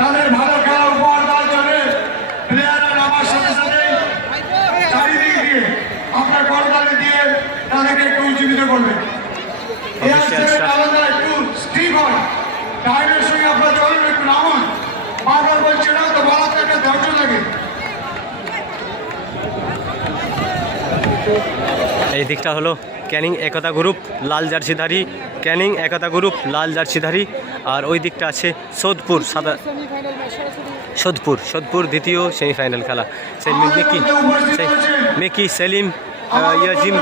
তাদের ভালো খেলা উপহার দেওয়ার জন্য প্লেয়াররা নামার সাথে সাথে চারিদিক দিয়ে আপনার করতালি দিয়ে তাদেরকে একটু উজ্জীবিত করবে। একটু স্টিক হয়, টাইমের সঙ্গে আপনার চলুন, একটু নামান। বারবার বলছে না তো, বলার একটা ধৈর্য লাগে। এই দিকটা হলো ক্যানিং একতা গ্রুপ লাল জার্সিধারী, ক্যানিং একতা গ্রুপ লাল জার্সিধারী। আর ওই দিকটা আছে সোদপুর সোদপুর দ্বিতীয় সেমিফাইনাল খেলা। সেই মেকি সেলিম ইয়াজিম,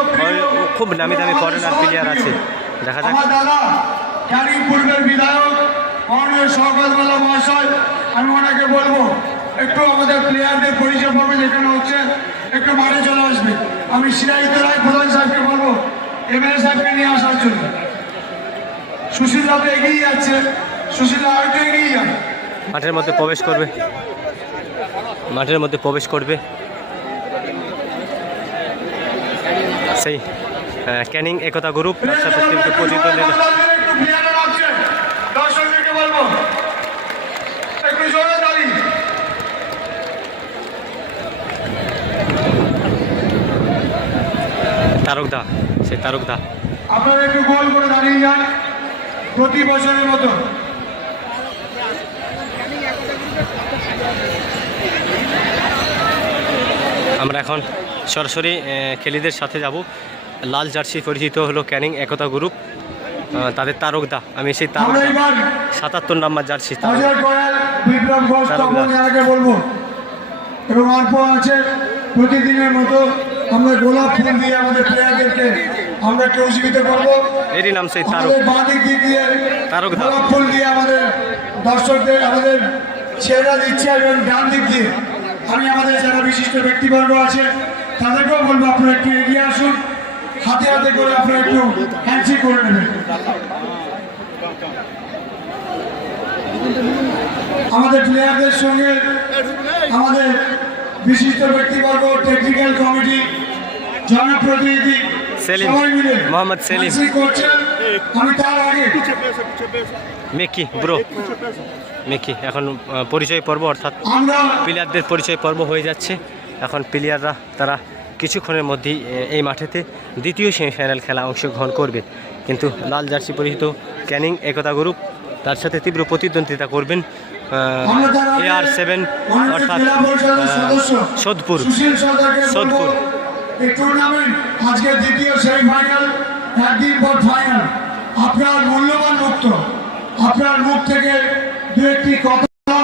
খুব নামি দামি ফরেনার প্লেয়ার আছে। দেখা যাক। ক্যানিং পূর্বের বিধায়ক মাননীয় শওকত মোল্লা মহাশয়, আমি ওনাকে বলবো একটু আমাদের প্লেয়ারদের পরিচয় পাবে যেখানে হচ্ছে একটু মাঠে চলে আসবে। আমি সিরাজিত রায় প্রধান সাহেবকে বলবো এমএলএ সাহেবকে নিয়ে আসার জন্য। সুশীল তো এগিয়ে যাচ্ছে, সুশীল আরেকটু এগিয়ে যাবে। মাঠের মধ্যে প্রবেশ করবে সেই ক্যানিং একতা গ্রুপ। তার সাথে কিন্তু প্রতিদ্বন্দ্বিতা। দর্শকদেরকে বলবো একটু জোরে তালি। তারকদা আপনারা একটু গোল করে দাঁড়িয়ে যান প্রতি বছরের মতো। আমরা এখন সরাসরি খেলিদের সাথে যাব। লাল জার্সি পরিচিত হলো ক্যানিং একতা গ্রুপ, তাদের তারকদা। আমি সেই ৭৭ নাম্বার জার্সি বলবো। এবং অল্প আছে প্রতিদিনের মতো আমরা গোলাপ ফুল দিয়ে আমাদের প্লেয়ারদেরকে আমরা একটু উজ্জীবিত করবো। এরই নাম সেই বাঁ দিক দিয়ে তারকদা। গোলাপ ফুল দিয়ে আমাদের দর্শকদের আমাদের ছেলেরা দিচ্ছে, এবং ডান দিক দিয়ে আমি আমাদের যারা বিশিষ্ট ব্যক্তিবর্গ আছে তাদেরকেও বলবো আপনারা একটু এগিয়ে আসুন, হাতে হাতে করে আপনারা একটু হ্যান্ডশেক করে নেবেন। আমাদের প্লেয়ারদের সঙ্গে আমাদের বিশিষ্ট ব্যক্তিবর্গ, টেকনিক্যাল কমিটি, জনপ্রতিনিধি সবাই মিলে মোহাম্মদ সেলিম করছেন। আমি তার আগে মেকি এখন পরিচয় পর্ব, অর্থাৎ প্লেয়ারদের পরিচয় পর্ব হয়ে যাচ্ছে। এখন প্লেয়াররা তারা কিছুক্ষণের মধ্যেই এই মাঠেতে দ্বিতীয় সেমিফাইনাল খেলা অংশগ্রহণ করবে। কিন্তু লাল জার্সি পরিচিত ক্যানিং একতা গ্রুপ তার সাথে তীব্র প্রতিদ্বন্দ্বিতা করবেন AR7 অর্থাৎ সোদপুর। এই টুর্নামেন্ট আজকে দ্বিতীয় সেমিফাইনাল, একদিন পর ফাইনাল। আপনার মূল্যবান বক্তব্য, আপনার মুখ থেকে দু একটি কথা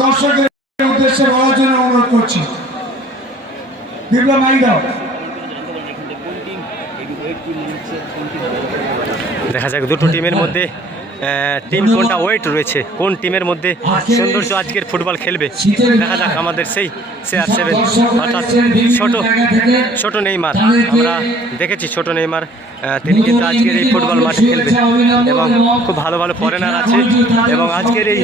দর্শকদের উদ্দেশ্যে বলার জন্য অনুরোধ করছি। বিপ্লব মাই দাও। দেখা যাক দুটো টিমের মধ্যে টিম কোনটা ওয়েট রয়েছে, কোন টিমের মধ্যে সৌন্দর্য আজকের ফুটবল খেলবে। দেখা যাক আমাদের সেই CR7 অর্থাৎ ছোট নেইমার। আমরা দেখেছি ছোট নেইমার, তিনি কিন্তু আজকের এই ফুটবল মাঠে খেলবে এবং খুব ভালো ভালো ফরেনার আছে। এবং আজকের এই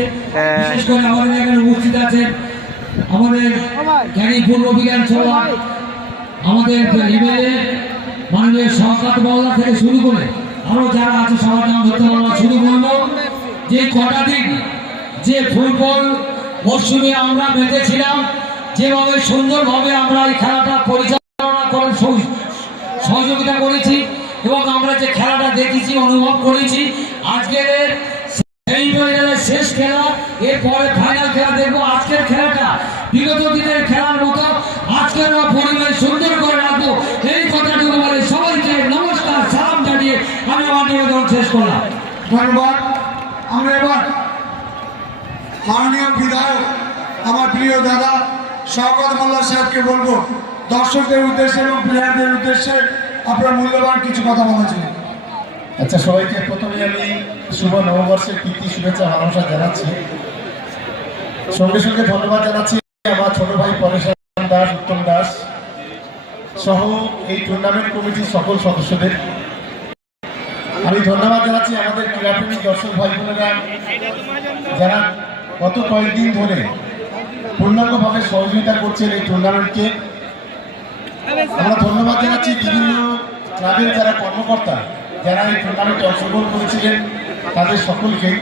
আমাদের জ্ঞানী পূর্ব বিজ্ঞান সভা, আমাদের এমএলএ মাননীয় শওকত মোল্লা থেকে শুরু করে আরো যারা আছে সবার নাম ধরতে পারবো। শুরু করবো যে কটা দিন যে ফুটবল মরশুমে আমরা মেতেছিলাম, যেভাবে সুন্দরভাবে আমরা এই খেলাটা পরিচালনা করার সহযোগিতা করেছি এবং আমরা যে খেলাটা দেখেছি, অনুভব করেছি। আজকের সেমিফাইনালের শেষ খেলা, এরপরে ফাইনাল খেলা দেখবো। আজকের খেলাটা বিগত দিনের খেলার মতো আজকের পরিবেশ সুন্দর করে রাখবো, এই কথাটুকু বলে সবাইকে নমস্কার সালাম জানিয়ে আমি আমার নিবেদন শেষ করলাম। ধন্যবাদ। আমরা এবার মাননীয় বিধায়ক আমার প্রিয় দাদা শওকত মোল্লা সাহেবকে বলবো দর্শকদের উদ্দেশ্যে এবং প্লেয়ারদের উদ্দেশ্যে আপনার মূল্যবান কিছু কথা বলার জন্য। আচ্ছা, সবাইকে প্রথমে আমি শুভ নববর্ষের প্রীতি শুভেচ্ছা ভালোবাসা জানাচ্ছি। সঙ্গে সঙ্গে ধন্যবাদ জানাচ্ছি আমার ছোট ভাই পরেশ দাস, উত্তম দাস সহ এই টুর্নামেন্ট কমিটির সকল সদস্যদের। আমি ধন্যবাদ জানাচ্ছি আমাদের ক্রীড়াপ্রেমী দর্শক ভাই বোনেরা যারা গত কয়েকদিন ধরে পূর্ণাঙ্গভাবে সহযোগিতা করছেন এই টুর্নামেন্টকে। আমরা ধন্যবাদ জানাচ্ছি বিভিন্ন ক্লাবের যারা কর্মকর্তা যারা এই টুর্নামেন্টে অংশগ্রহণ করেছিলেন তাদের সকলকেই।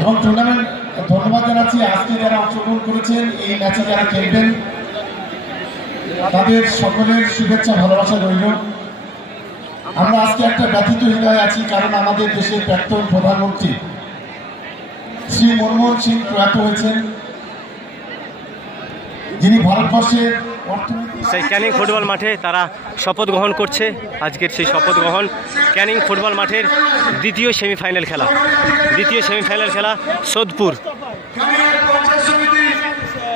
এবং টুর্নামেন্ট ধন্যবাদ জানাচ্ছি আজকে যারা অংশগ্রহণ করেছেন, এই ম্যাচে যারা খেলবেন তাদের সকলের শুভেচ্ছা ভালোবাসা রইল। আমরা আজকে একটা ব্যথিত হৃদয়ে আছি, কারণ আমাদের দেশের প্রাক্তন প্রধানমন্ত্রী শ্রী মনমোহন সিং প্রয়াত হয়েছেন, যিনি ভারতবর্ষের অর্থনীতি সেই ক্যানিং ফুটবল মাঠে তারা শপথ গ্রহণ করছে। আজকের সেই শপথ গ্রহণ ক্যানিং ফুটবল মাঠের দ্বিতীয় সেমিফাইনাল খেলা সোদপুর। ক্যানিং পঞ্চায়েত সমিতি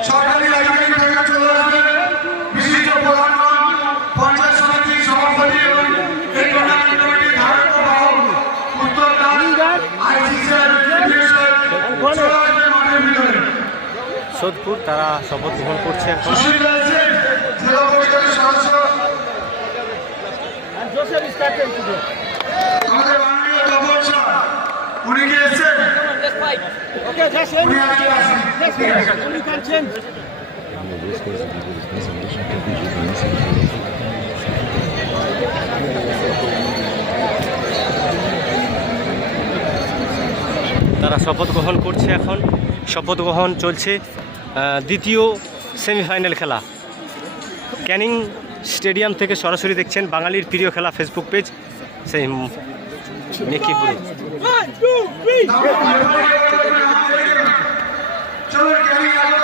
সরকারি আধিকারিক থেকে চলে আসবে, বিশিষ্ট প্রধানগণ, পঞ্চায়েত সমিতি সভাপতি এবং এই টুর্নামেন্ট কমিটির ধারক বাহক উত্তম দাস, আইসিসি চলে আসবে মাঠের ভিতরে। সোদপুর তারা শপথ গ্রহণ করছে এখন। সুশীল রয়েছে জেলা পরিষদের সদস্য, আমাদের মাননীয় তপন শাহ, উনি কি এসেছেন? উনি আজকে আসেন। তারা শপথ গ্রহণ করছে এখন। শপথ গ্রহণ চলছে দ্বিতীয় সেমিফাইনাল খেলা। ক্যানিং স্টেডিয়াম থেকে সরাসরি দেখছেন বাঙালির প্রিয় খেলা ফেসবুক পেজ সেই মেকিপুরে। চলো ক্যানিং